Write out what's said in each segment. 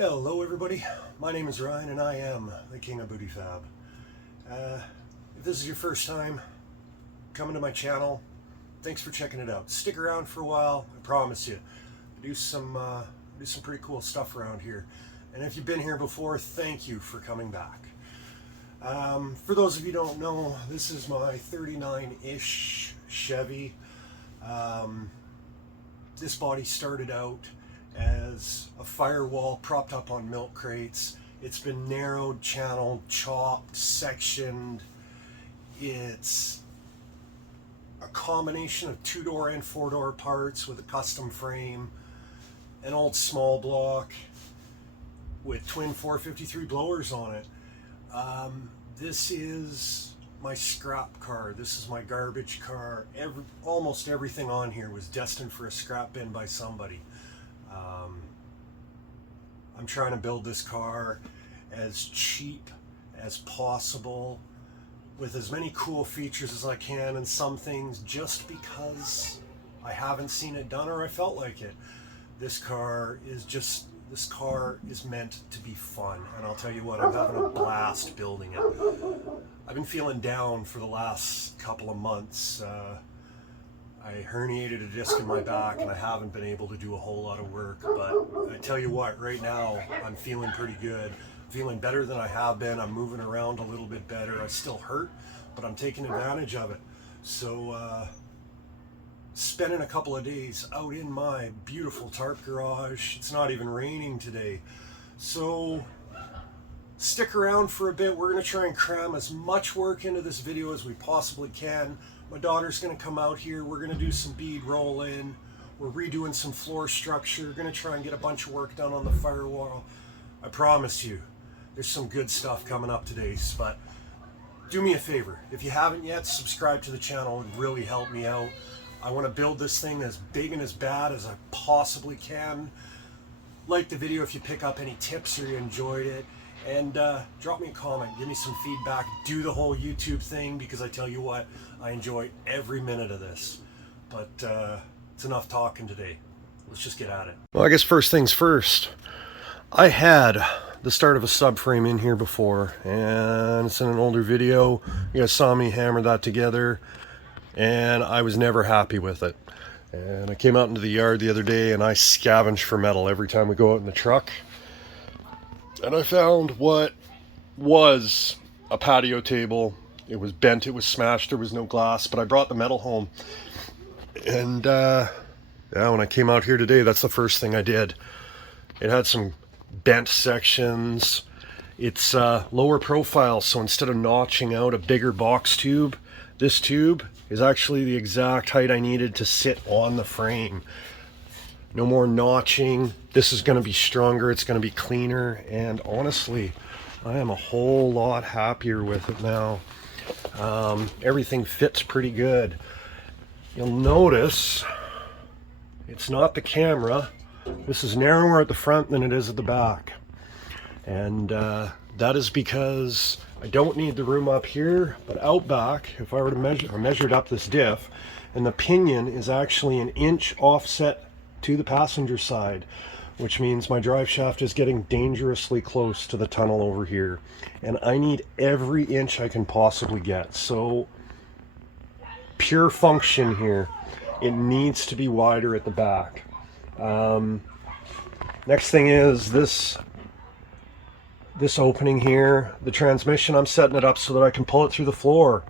Hello everybody, my name is Ryan and I am the King of Booty Fab. If this is your first time coming to my channel, thanks for checking it out. Stick around for a while, I promise you. I do some pretty cool stuff around here. And if you've been here before, thank you for coming back. For those of you who don't know, this is my 39-ish Chevy. This body started out as a firewall propped up on milk crates. It's been narrowed, channeled, chopped, sectioned. It's a combination of 2-door and 4-door parts with a custom frame, an old small block with twin 453 blowers on it. This is my scrap car. This is my garbage car. Almost everything on here was destined for a scrap bin by somebody. I'm trying to build this car as cheap as possible with as many cool features as I can, and some things just because I haven't seen it done or I felt like it. This car is meant to be fun, and I'll tell you what, I'm having a blast building it. I've been feeling down for the last couple of months. I herniated a disc in my back and I haven't been able to do a whole lot of work, but I tell you what, right now I'm feeling pretty good. Feeling better than I have been. I'm moving around a little bit better. I still hurt, but I'm taking advantage of it. So spending a couple of days out in my beautiful tarp garage. It's not even raining today. So stick around for a bit. We're going to try and cram as much work into this video as we possibly can. My daughter's going to come out here. We're going to do some bead roll in. We're redoing some floor structure. We're going to try and get a bunch of work done on the firewall. I promise you, there's some good stuff coming up today. But do me a favor. If you haven't yet, subscribe to the channel. It would really help me out. I want to build this thing as big and as bad as I possibly can. Like the video if you pick up any tips or you enjoyed it. And drop me a comment, give me some feedback, do the whole YouTube thing, because I tell you what, I enjoy every minute of this. But it's enough talking today. Let's just get at it. Well, I guess first things first. I had the start of a subframe in here before, and it's in an older video. You guys saw me hammer that together, and I was never happy with it. And I came out into the yard the other day and I scavenged for metal every time we go out in the truck. And I found what was a patio table. It was bent, it was smashed, there was no glass, but I brought the metal home. And yeah, when I came out here today, that's the first thing I did. It had some bent sections. It's lower profile, so instead of notching out a bigger box tube, this tube is actually the exact height I needed to sit on the frame. No more notching. This is going to be stronger, it's going to be cleaner, and honestly, I am a whole lot happier with it now. Everything fits pretty good. You'll notice it's not the camera. This is narrower at the front than it is at the back. And that is because I don't need the room up here, but out back, if I were to measure, I measured up this diff, and the pinion is actually an inch offset to the passenger side, which means my drive shaft is getting dangerously close to the tunnel over here, and I need every inch I can possibly get. So pure function here, it needs to be wider at the back. Next thing is this opening here, the transmission, I'm setting it up so that I can pull it through the floor.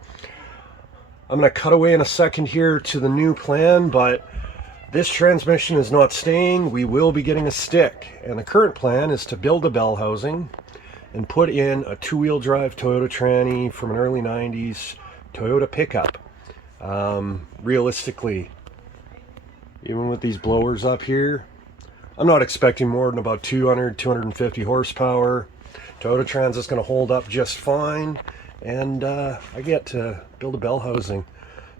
I'm going to cut away in a second here to the new plan, but this transmission is not staying. We will be getting a stick, and the current plan is to build a bell housing and put in a 2-wheel drive Toyota tranny from an early 90s Toyota pickup. Realistically, even with these blowers up here, I'm not expecting more than about 250 horsepower. Toyota Trans is going to hold up just fine, and I get to build a bell housing.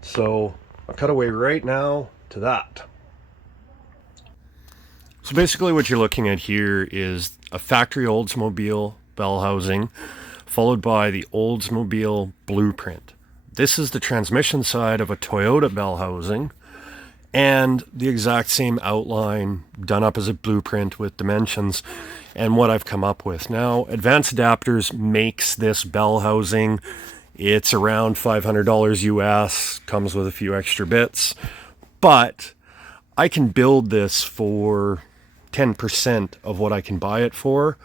So I'll cut away right now to that. So basically what you're looking at here is a factory Oldsmobile bell housing followed by the Oldsmobile blueprint. This is the transmission side of a Toyota bell housing, and the exact same outline done up as a blueprint with dimensions and what I've come up with. Now, Advanced Adapters makes this bell housing. It's around $500 US, comes with a few extra bits, but I can build this for 10% of what I can buy it for.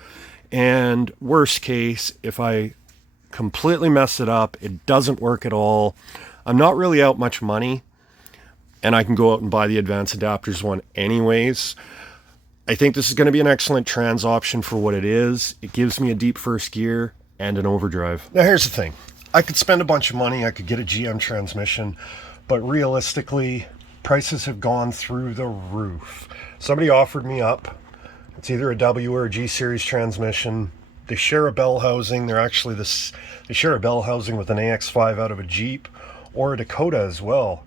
And worst case, if I completely mess it up, it doesn't work at all, I'm not really out much money, and I can go out and buy the Advanced Adapters one anyways. I think this is going to be an excellent trans option for what it is. It gives me a deep first gear and an overdrive. Now here's the thing. I could spend a bunch of money, I could get a GM transmission, but realistically, prices have gone through the roof. Somebody offered me up. It's either a W or a G series transmission. They share a bell housing. They share a bell housing with an AX5 out of a Jeep or a Dakota as well.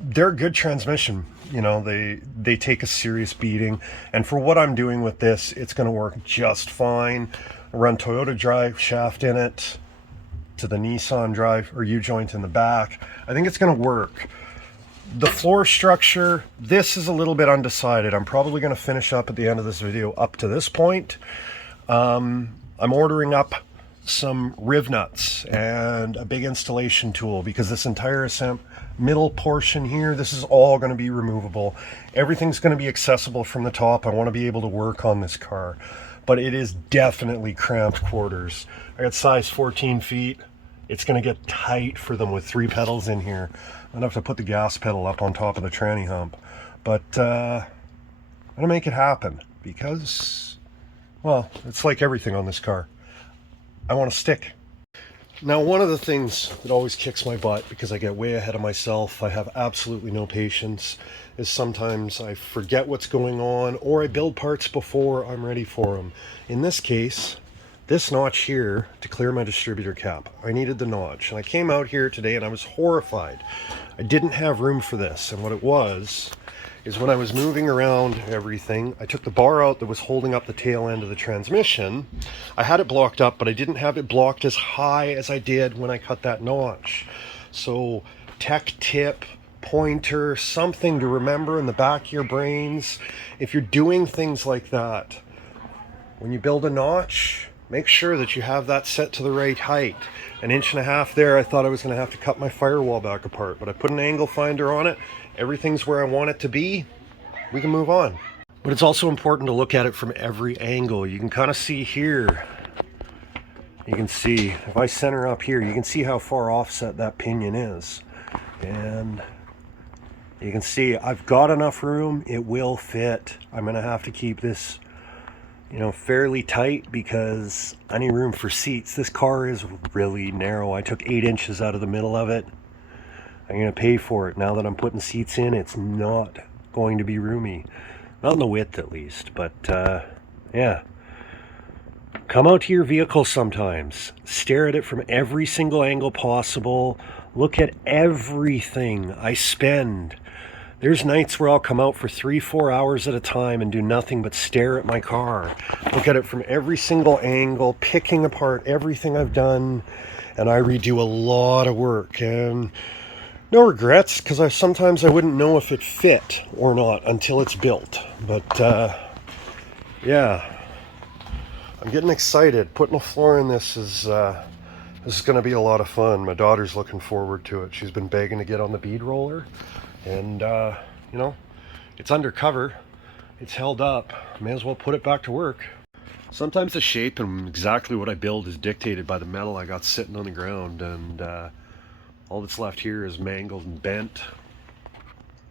They're a good transmission. You know, they take a serious beating. And for what I'm doing with this, it's going to work just fine. I run Toyota drive shaft in it to the Nissan drive or U-joint in the back. I think it's going to work. The floor structure, this is a little bit undecided. I'm probably going to finish up at the end of this video up to this point. I'm ordering up some riv nuts and a big installation tool because this entire middle portion here, this is all going to be removable. Everything's going to be accessible from the top. I want to be able to work on this car, but it is definitely cramped quarters. I got size 14 feet. It's going to get tight for them with 3 pedals in here. I'm going to have to put the gas pedal up on top of the tranny hump. But I'm going to make it happen because, well, it's like everything on this car. I want to stick. Now, one of the things that always kicks my butt because I get way ahead of myself, I have absolutely no patience, is sometimes I forget what's going on or I build parts before I'm ready for them. In this case, this notch here to clear my distributor cap, I needed the notch. And I came out here today and I was horrified. I didn't have room for this. And what it was is when I was moving around everything, I took the bar out that was holding up the tail end of the transmission. I had it blocked up, but I didn't have it blocked as high as I did when I cut that notch. So tech tip, pointer, something to remember in the back of your brains. If you're doing things like that, when you build a notch, make sure that you have that set to the right height. 1.5 inches there, I thought I was going to have to cut my firewall back apart, but I put an angle finder on it. Everything's where I want it to be. We can move on. But it's also important to look at it from every angle. You can kind of see here. You can see, if I center up here, you can see how far offset that pinion is. And you can see I've got enough room. It will fit. I'm going to have to keep this, you know, fairly tight because I need room for seats. This car is really narrow. I took 8 inches out of the middle of it. I'm going to pay for it. Now that I'm putting seats in, it's not going to be roomy. Not in the width, at least. But, yeah. Come out to your vehicle sometimes. Stare at it from every single angle possible. Look at everything I spend. There's nights where I'll come out for 3-4 hours at a time and do nothing but stare at my car. Look at it from every single angle, picking apart everything I've done. And I redo a lot of work. And no regrets, because sometimes I wouldn't know if it fit or not until it's built. But, yeah. I'm getting excited. Putting a floor in this is going to be a lot of fun. My daughter's looking forward to it. She's been begging to get on the bead roller. And, you know, it's undercover. It's held up. May as well put it back to work. Sometimes the shape and exactly what I build is dictated by the metal I got sitting on the ground. And all that's left here is mangled and bent.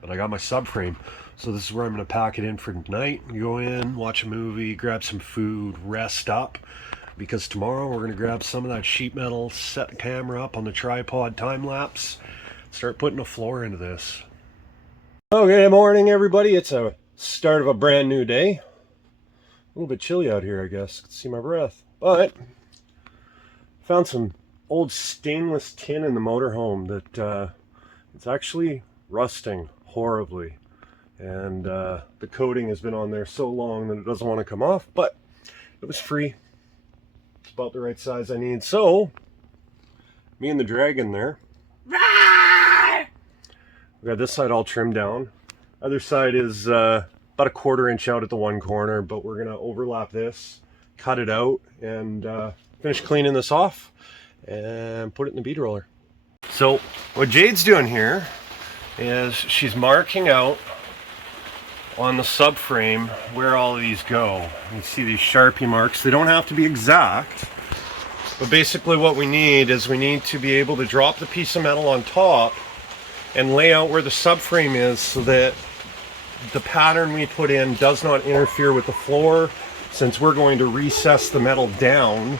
But I got my subframe. So this is where I'm going to pack it in for tonight. Go in, watch a movie, grab some food, rest up. Because tomorrow we're going to grab some of that sheet metal, set the camera up on the tripod, time-lapse, start putting a floor into this. Okay, morning everybody. It's a start of a brand new day. A little bit chilly out here, I guess. You can see my breath. But found some old stainless tin in the motorhome that it's actually rusting horribly. And the coating has been on there so long that it doesn't want to come off, but it was free. It's about the right size I need. So, me and the dragon there, We got this side all trimmed down. Other side is about a 1/4 inch out at the one corner, but we're gonna overlap this, cut it out, and finish cleaning this off and put it in the bead roller. So what Jade's doing here is she's marking out on the subframe where all of these go. You see these Sharpie marks. They don't have to be exact, but basically what we need is we need to be able to drop the piece of metal on top and lay out where the subframe is so that the pattern we put in does not interfere with the floor. Since we're going to recess the metal down,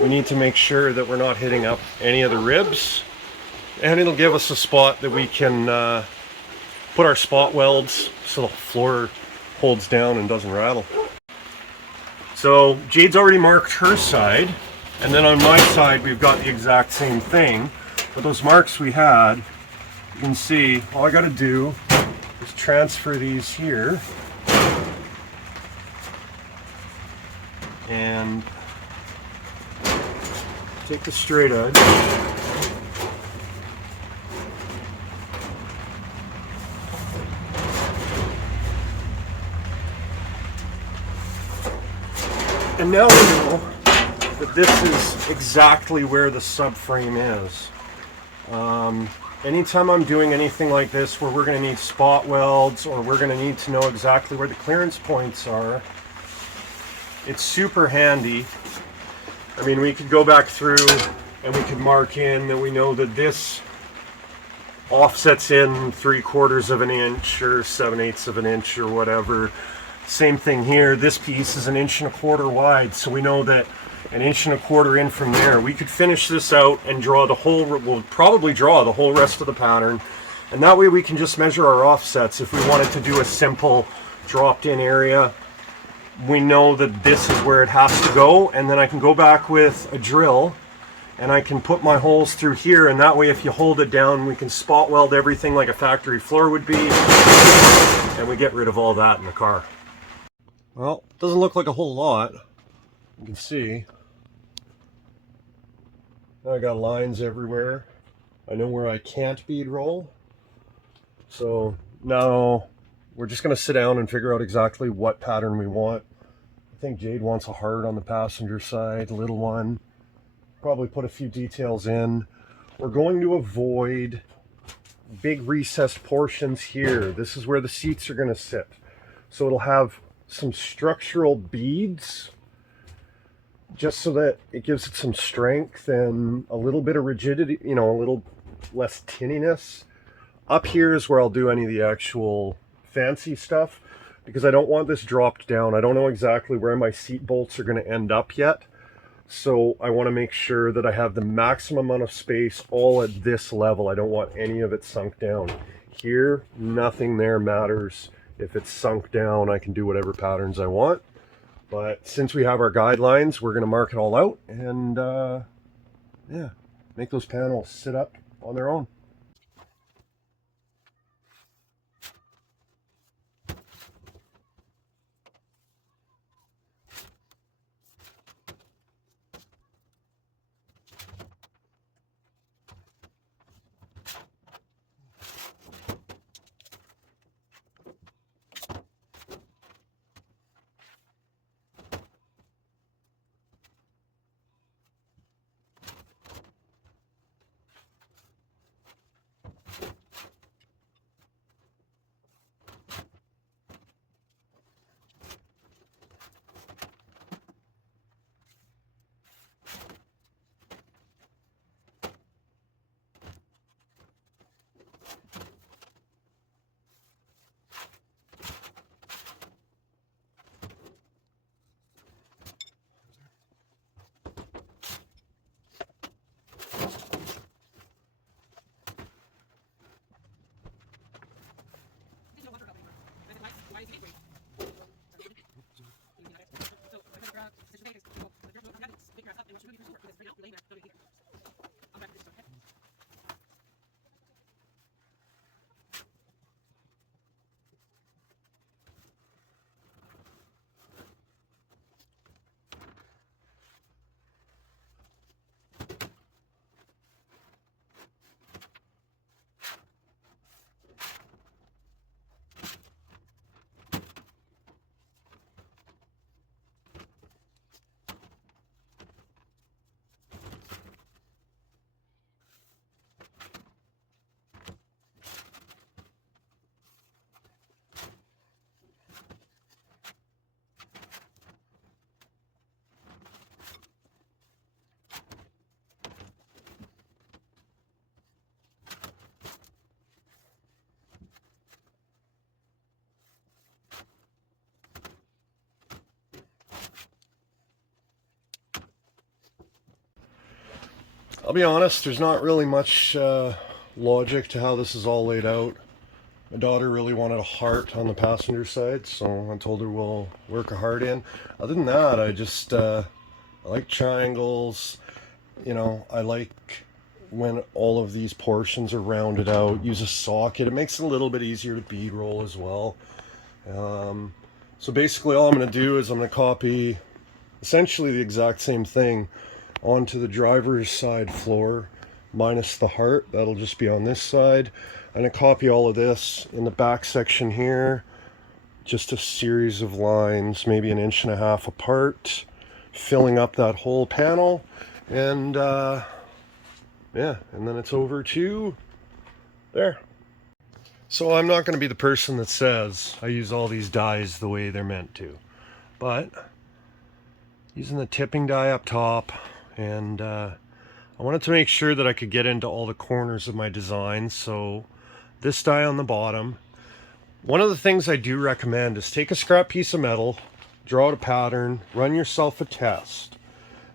we need to make sure that we're not hitting up any of the ribs, and it'll give us a spot that we can put our spot welds so the floor holds down and doesn't rattle. So Jade's already marked her side, and then on my side we've got the exact same thing. But those marks we had, you can see all I got to do is transfer these here and take the straight edge, and now we know that this is exactly where the subframe is. Anytime I'm doing anything like this where we're going to need spot welds or we're going to need to know exactly where the clearance points are, it's super handy. I mean, we could go back through and we could mark in that we know that this offsets in 3/4 of an inch or 7/8 of an inch or whatever. Same thing here. This piece is 1 1/4 inches wide, so we know that 1 1/4 inches in from there, we could finish this out and draw the whole, we'll probably draw the whole rest of the pattern. And that way we can just measure our offsets. If we wanted to do a simple dropped in area, we know that this is where it has to go. And then I can go back with a drill and I can put my holes through here. And that way, if you hold it down, we can spot weld everything like a factory floor would be. And we get rid of all that in the car. Well, it doesn't look like a whole lot. You can see I got lines everywhere. I know where I can't bead roll. So now we're just going to sit down and figure out exactly what pattern we want. I think Jade wants a heart on the passenger side, little one. Probably put a few details in. We're going to avoid big recessed portions here. This is where the seats are going to sit. So it'll have some structural beads, just so that it gives it some strength and a little bit of rigidity, you know, a little less tinniness. Up here is where I'll do any of the actual fancy stuff, because I don't want this dropped down. I don't know exactly where my seat bolts are going to end up yet. So I want to make sure that I have the maximum amount of space all at this level. I don't want any of it sunk down. Here, nothing there matters. If it's sunk down, I can do whatever patterns I want. But since we have our guidelines, we're going to mark it all out and yeah, make those panels sit up on their own. I'll be honest, there's not really much logic to how this is all laid out. My daughter really wanted a heart on the passenger side, so I told her we'll work a heart in. Other than that, I like triangles. You know, I like when all of these portions are rounded out. Use a socket. It makes it a little bit easier to bead roll as well. So basically all I'm going to do is I'm going to copy essentially the exact same thing onto the driver's side floor minus the heart. That'll just be on this side. I'm going to copy all of this in the back section here. Just a series of lines, maybe 1.5 inches apart, filling up that whole panel. And yeah, and then it's over to there. So I'm not going to be the person that says I use all these dies the way they're meant to, but using the tipping die up top, and I wanted to make sure that I could get into all the corners of my design. So this die on the bottom. One of the things I do recommend is take a scrap piece of metal, draw out a pattern, run yourself a test.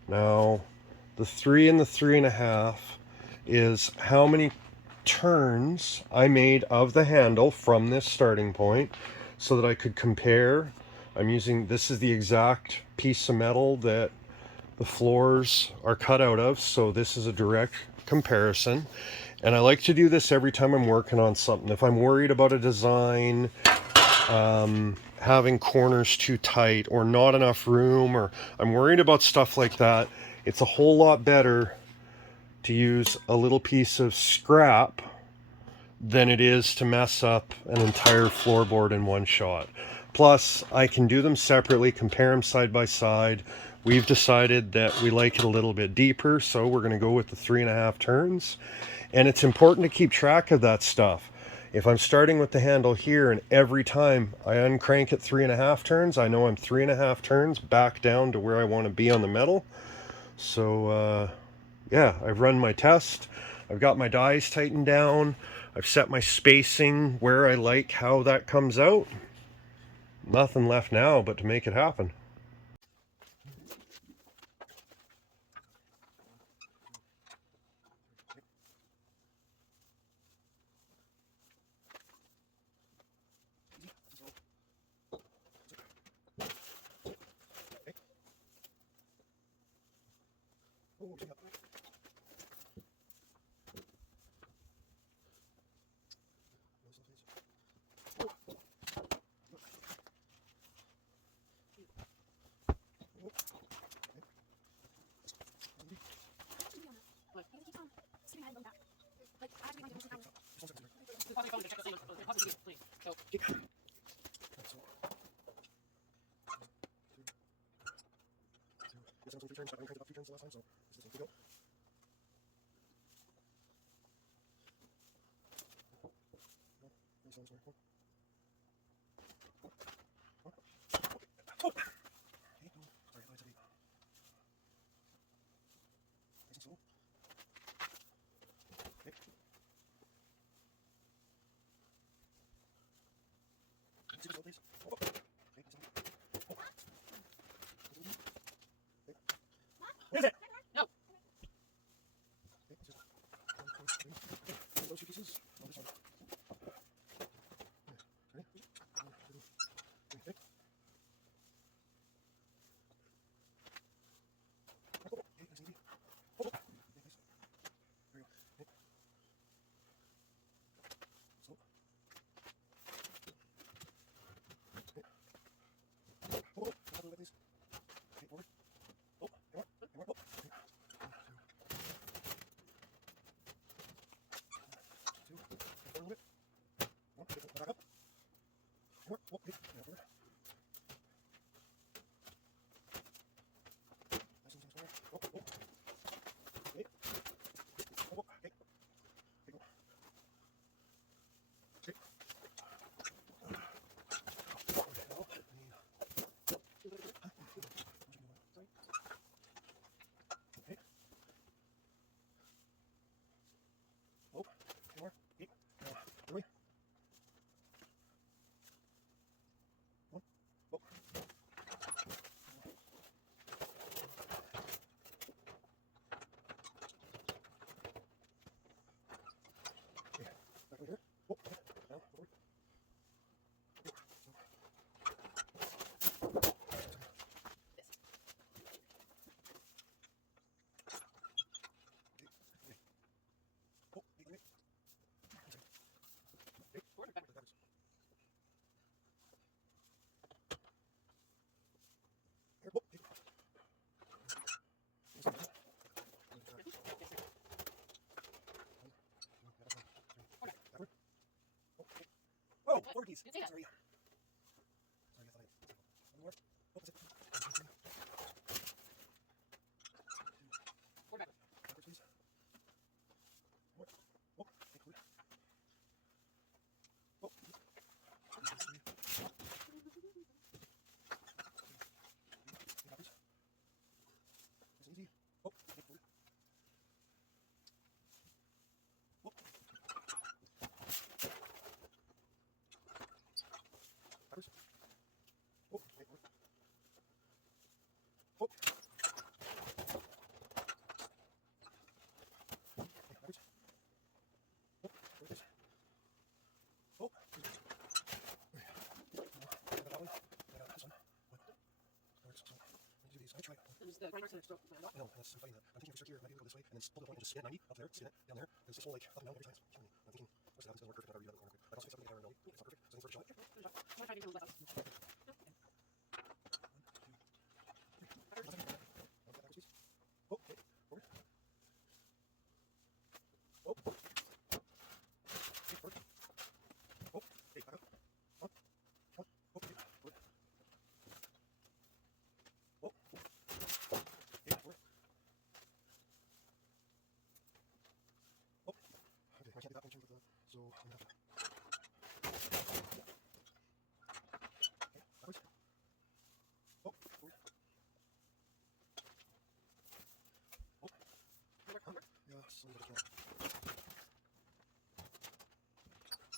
Now, the 3 and the 3.5 is how many turns I made of the handle from this starting point so that I could compare. I'm using, this is the exact piece of metal that the floors are cut out of, so this is a direct comparison. And I like to do this every time I'm working on something. If I'm worried about a design, having corners too tight or not enough room, or I'm worried about stuff like that, it's a whole lot better to use a little piece of scrap than it is to mess up an entire floorboard in one shot. Plus, I can do them separately, compare them side by side. We've decided that we like it a little bit deeper, so we're going to go with the 3.5 turns. And it's important to keep track of that stuff. If I'm starting with the handle here and every time I uncrank it 3.5 turns, I know I'm 3.5 turns back down to where I want to be on the metal. So yeah, I've run my test. I've got my dies tightened down. I've set my spacing where I like how that comes out. Nothing left now but to make it happen. Sorry. Sorry, I thought one more. Oh, that's it. Backwards, please. More. Oh, okay, forward. Oh, sorry. Backwards. Nice and easy. Oh, okay, forward. Oh. Backwards. Oh, okay, forward. Oh. Okay, backwards. Oh, forward, please. Oh, please. That one. This one. One. Forward, so, let me do these. I'm going to try. There's the grinder center stroke. I know, I'm fighting that. I'm thinking if we start here, maybe we'll go this way, and then pull the point and just spin it 90 up there, spin it down there, and it's this whole like up and down every time. It's killing me. I'm thinking, what's that? It's going to work perfect whenever you have the corner. But also, it's something I don't know. It's not perfect. So I think first shot. I'm going to try to do the left. 1, 2, 3. Backwards, please. Oh, okay, forward. Oh, okay, forward. Oh, okay, back up. On, okay, forward. Oh, okay, forward. Oh, okay, I can't do that function with the, so I'm gonna have to. Okay, backwards. Oh, forward. Oh, yeah, slowly but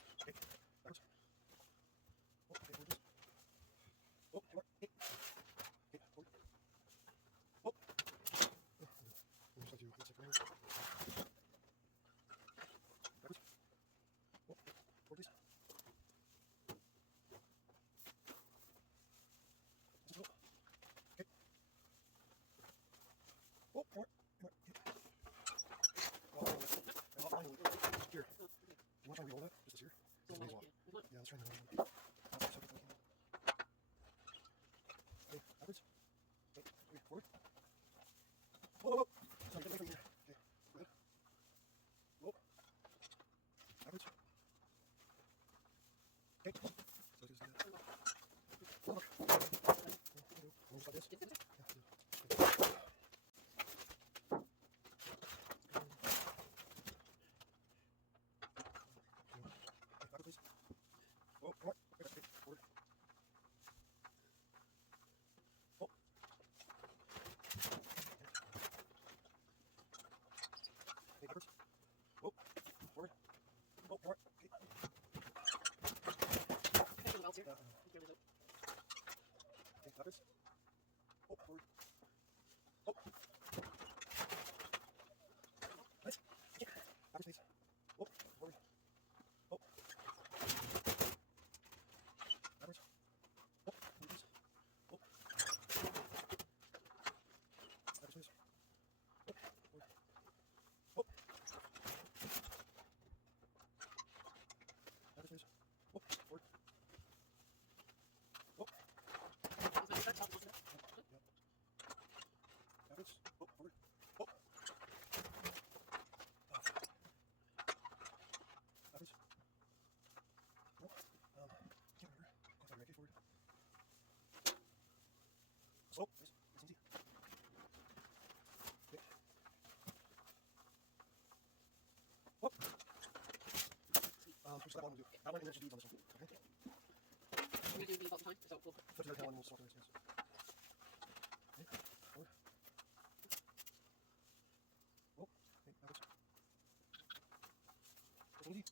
it's okay, backwards. Oh, okay, forward. Oh, more. Okay, okay, forward. Oh, I'm just like you. Let's take right here. Backwards. Oh, forward, please. Let's go. Okay. Oh, more. More. Okay. Here. You want to try and re-roll that? Just this here? It's a ways off. Yeah, let's try and re-roll that. Okay, backwards. Okay, forward. Whoa, whoa, whoa. Sorry, get away from here. Okay, go ahead. Whoa. Backwards. Okay. So just do that. Whoa, look. Just like this? Yeah, do. Okay, backwards, please. Whoa, come on. Okay, forward. Oh. Okay, backwards. Whoa, forward. Oh, more. Okay. Okay, backwards. Oh, forward. Oh. Nice. Okay. Backwards, please. Oh, forward. Oh. Backwards. Oh, forward, please. Oh. Backwards, please. Oh, forward. Oh. Backwards, please. Oh, forward. Oh. Yep. Backwards. Oh, forward. Oh. Backwards. No. Can't remember. That's okay, forward. Slow, please. Nice and easy. Okay. Oh. Which that one we'll do? That one and then just beads on this one. Okay. I'm going to do beads all the time, so we'll Flip to the other one and we'll swap the next. Okay. Forward. Oh. Okay. Backwards. Nice and easy.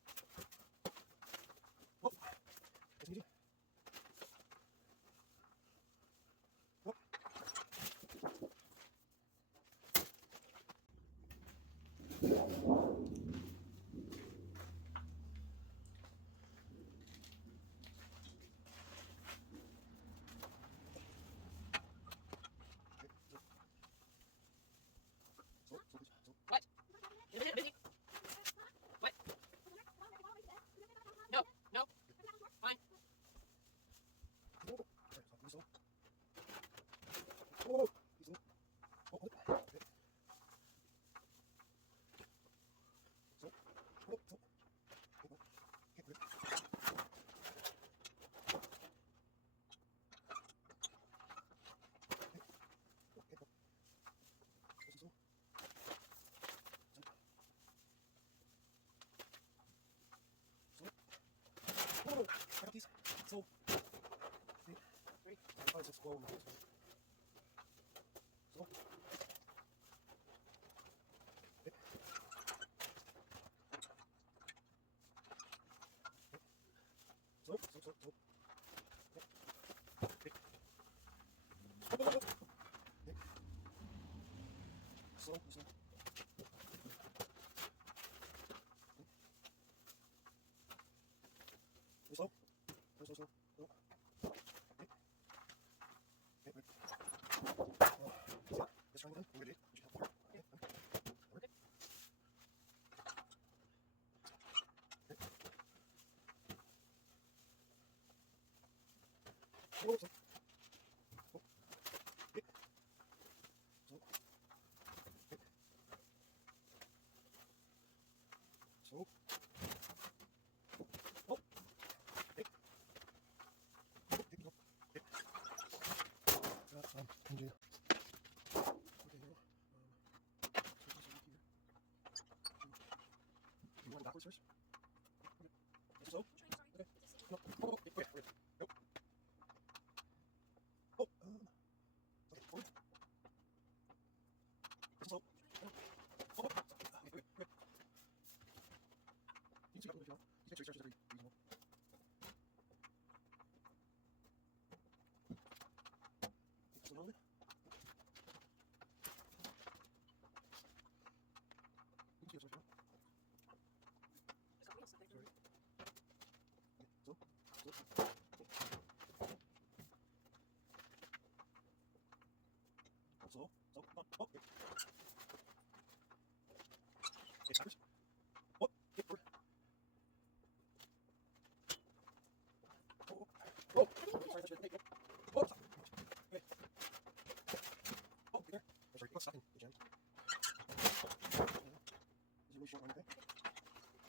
Oh. Nice and easy. Oh. Slow, slow, please. Slow. What? In a minute, busy. What? No, no. Fine. Whoa, whoa. Sorry, stop. Please slow. Whoa, whoa, whoa. Please slow. Oh, hold it. Okay. Slow. Whoa, slow. Okay, whoa. Okay, good. Slow. Slow. Slow, slow, slow, slow. Slow, slow. Slow. Slow, slow, slow. Slow. This round again. I'm ready. You should help more. Okay. Okay. Slow, slow. So, oh, hey, no, hey. NG. Okay, now, here. You want backwards first? Okay. So, okay. No, oh, okay, okay, nope. Oh, okay, forward. So, no. Oh, okay, okay. You can see if you want. You can stretch every reasonable. So, now, you can see if you want. Sorry. Okay, so, oh, okay. Okay, backwards. Oh, okay, forward. Oh, oh, sorry, touch it. Hey, oh, stop. Okay. Oh, be there. I'm sorry, what's stopping the jam? Is it really short on okay?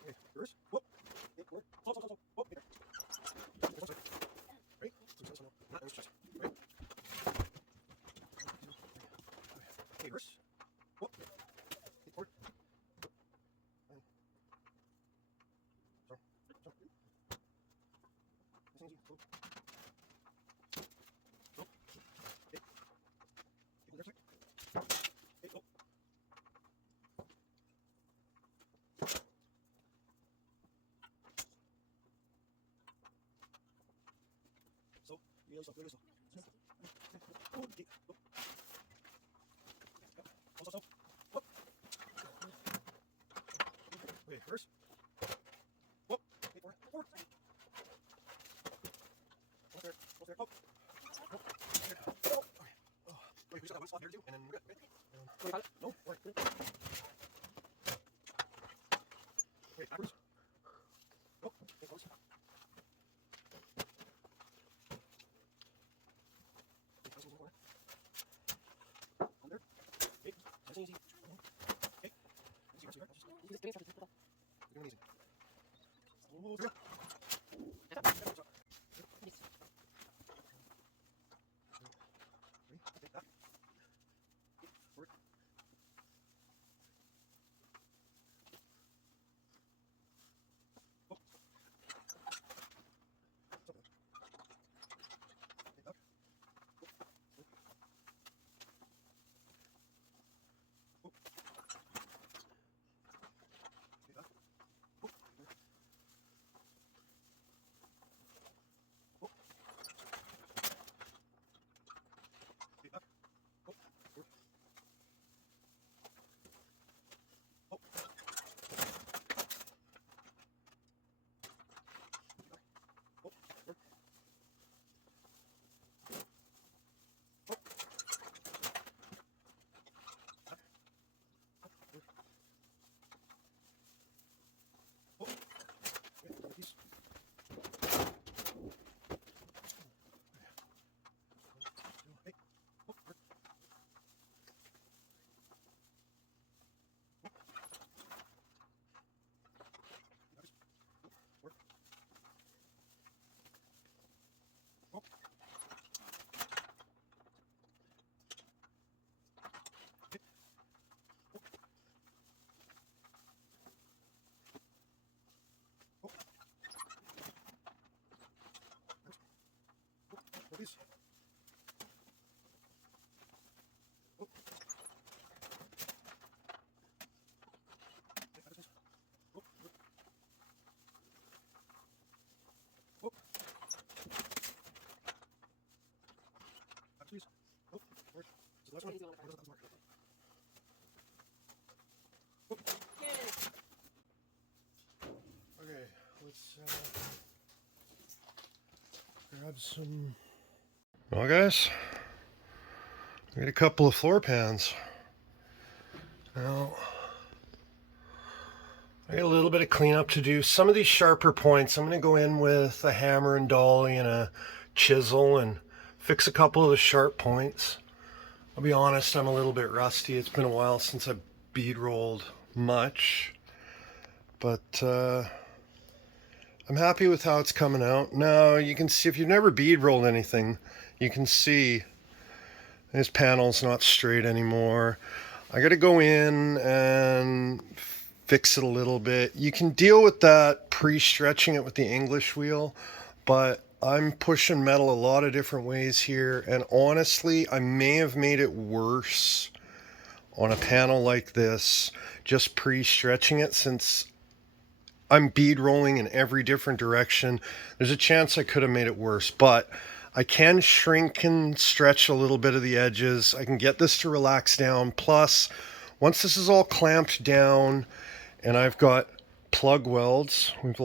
Okay, reverse. Whoop. Okay, forward. Slow, slow, slow, slow. Whoop, be there. There's one side. Right? So this one now. Not in chest. Right? Okay, reverse. Whoop. Okay, forward. And sorry. Jump. Nice and easy. Slow. Slow. Okay. Okay, left side. Okay, oh. So, really slow, really slow. Oh, okay. Oh. Slow, slow, slow. Whoop. Okay, reverse. Whoop. Okay, forward. Forward. Almost there. Almost there. Oh. Nope. There. Oh. Okay. Oh. Wait, we still got one spot here to do, and then we're good. Okay. Wait, got it? No. Alright, good. Wait, backwards. Oh. Okay, close. Okay, close in the corner. On there. Okay. Nice and easy. Okay. Easy, rest of your just You just doing something. Hold on. you're doing easy. Oh, through. That's Yeah, what's up? Yes. Ready? Okay, back. Okay, forward. Okay, let's grab some. Well, guys, I got a couple of floor pans. Now, I got a little bit of cleanup to do. Some of these sharper points, I'm going to go in with a hammer and dolly and a chisel and fix a couple of the sharp points. I'll be honest, I'm a little bit rusty. It's been a while since I've bead rolled much, but I'm happy with how it's coming out. Now you can see, if you've never bead rolled anything, you can see this panel's not straight anymore. I got to go in and fix it a little bit. You can deal with that pre-stretching it with the English wheel, but I'm pushing metal a lot of different ways here, and honestly, I may have made it worse on a panel like this just pre-stretching it, since I'm bead rolling in every different direction. There's a chance I could have made it worse, but I can shrink and stretch a little bit of the edges. I can get this to relax down. Plus, once this is all clamped down and I've got plug welds, we've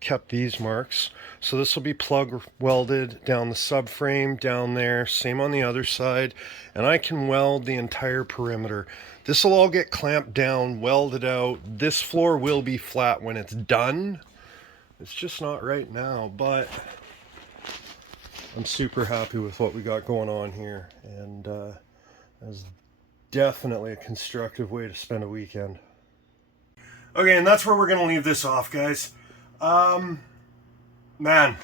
kept these marks, so this will be plug welded down the subframe down there, same on the other side, and I can weld the entire perimeter. This will all get clamped down, welded out. This floor will be flat when it's done. It's just not right now, but I'm super happy with what we got going on here, and it's definitely a constructive way to spend a weekend. Okay, and that's where we're going to leave this off, guys. Man,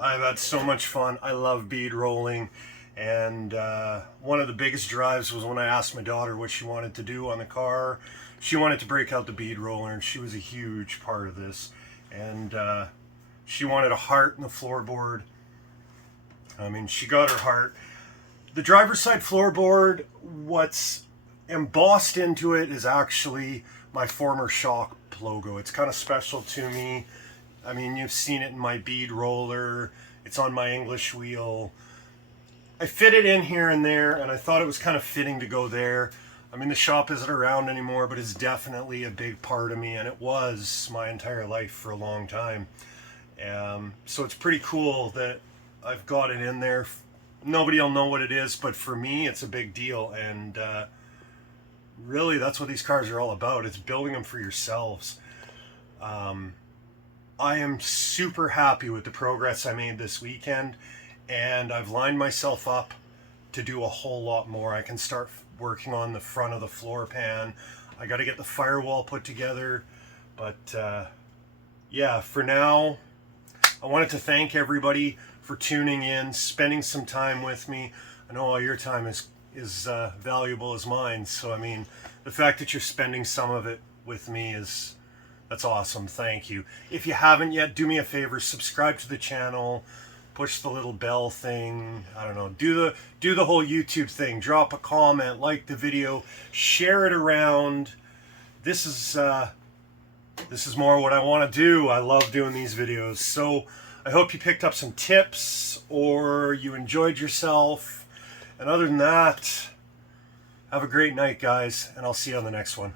I've had so much fun. I love bead rolling, and one of the biggest drives was when I asked my daughter what she wanted to do on the car. She wanted to break out the bead roller, and she was a huge part of this. And she wanted a heart in the floorboard. I mean, she got her heart. The driver's side floorboard, what's embossed into it is actually my former shop logo. It's kind of special to me. I mean, you've seen it in my bead roller. It's on my English wheel. I fit it in here and there, and I thought it was kind of fitting to go there. I mean, the shop isn't around anymore, but it's definitely a big part of me, and it was my entire life for a long time. So it's pretty cool that I've got it in there. Nobody will know what it is, but for me, it's a big deal, and really, that's what these cars are all about. It's building them for yourselves. I am super happy with the progress I made this weekend, and I've lined myself up to do a whole lot more. I can start working on the front of the floor pan. I got to get the firewall put together, but yeah, for now, I wanted to thank everybody for tuning in, spending some time with me. I know all your time is valuable as mine, so I mean, the fact that you're spending some of it with me that's awesome. Thank you. If you haven't yet, do me a favor, subscribe to the channel, push the little bell thing, I don't know, do the whole YouTube thing, drop a comment, like the video, share it around. This is more what I want to do. I love doing these videos, so I hope you picked up some tips or you enjoyed yourself. And other than that, have a great night, guys, and I'll see you on the next one.